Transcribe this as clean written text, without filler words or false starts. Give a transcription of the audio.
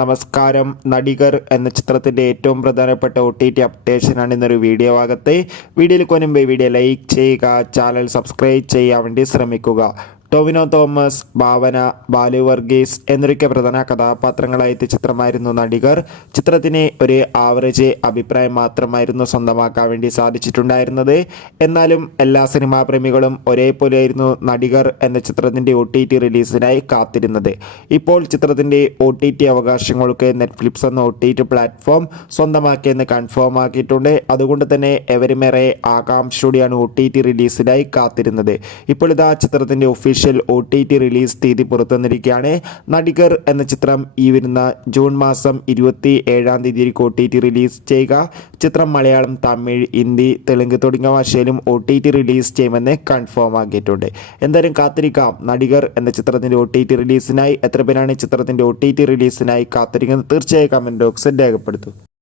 നമസ്കാരം. നടികർ എന്ന ചിത്രത്തിൻ്റെ ഏറ്റവും പ്രധാനപ്പെട്ട OTT അപ്ഡേഷനാണ് ഇന്നൊരു വീഡിയോ ഭാഗത്ത്. വീഡിയോയിൽ കൊനുമ്പേ വീഡിയോ ലൈക്ക് ചെയ്യുക, ചാനൽ സബ്സ്ക്രൈബ് ചെയ്യാൻ വേണ്ടി ശ്രമിക്കുക. ടൊവിനോ തോമസ്, ഭാവന, ബാലു വർഗീസ് എന്നൊക്കെ പ്രധാന കഥാപാത്രങ്ങളായ ചിത്രമായിരുന്നു നടികർ. ചിത്രത്തിന് ഒരു ആവറേജ് അഭിപ്രായം മാത്രമായിരുന്നു സ്വന്തമാക്കാൻ വേണ്ടി സാധിച്ചിട്ടുണ്ടായിരുന്നത്. എന്നാലും എല്ലാ സിനിമാ പ്രേമികളും ഒരേപോലെയായിരുന്നു നടികർ എന്ന ചിത്രത്തിൻ്റെ OTT റിലീസിനായി കാത്തിരുന്നത്. ഇപ്പോൾ ചിത്രത്തിൻ്റെ OTT അവകാശങ്ങൾക്ക് നെറ്റ്ഫ്ലിക്സ് എന്ന OTT പ്ലാറ്റ്ഫോം സ്വന്തമാക്കിയെന്ന് കൺഫേം ആക്കിയിട്ടുണ്ട്. അതുകൊണ്ട് തന്നെ എവരുമേറെ ആകാംക്ഷയോടെയാണ് OTT റിലീസിനായി കാത്തിരുന്നത്. ഇപ്പോൾ ഇതാ ചിത്രത്തിൻ്റെ ഒഫീഷ്യൽ OTT റിലീസ് തീയതി പുറത്തുവന്നിരിക്കുകയാണ്. നടികർ എന്ന ചിത്രം ഈ വരുന്ന ജൂൺ മാസം 27-ാം തീയതി OTT റിലീസ് ചെയ്യുക. ചിത്രം മലയാളം, തമിഴ്, ഹിന്ദി, തെലുങ്ക് തുടങ്ങിയ ഭാഷയിലും OTT റിലീസ് ചെയ്യുമെന്ന് കൺഫേം ആക്കിയിട്ടുണ്ട്. എന്തായാലും കാത്തിരിക്കാം നടികർ എന്ന ചിത്രത്തിൻ്റെ OTT റിലീസിനായി. എത്ര പേരാണ് ചിത്രത്തിൻ്റെ OTT റിലീസിനായി കാത്തിരിക്കുന്നത്? തീർച്ചയായും കമൻറ്റ് ബോക്സിൽ രേഖപ്പെടുത്തും.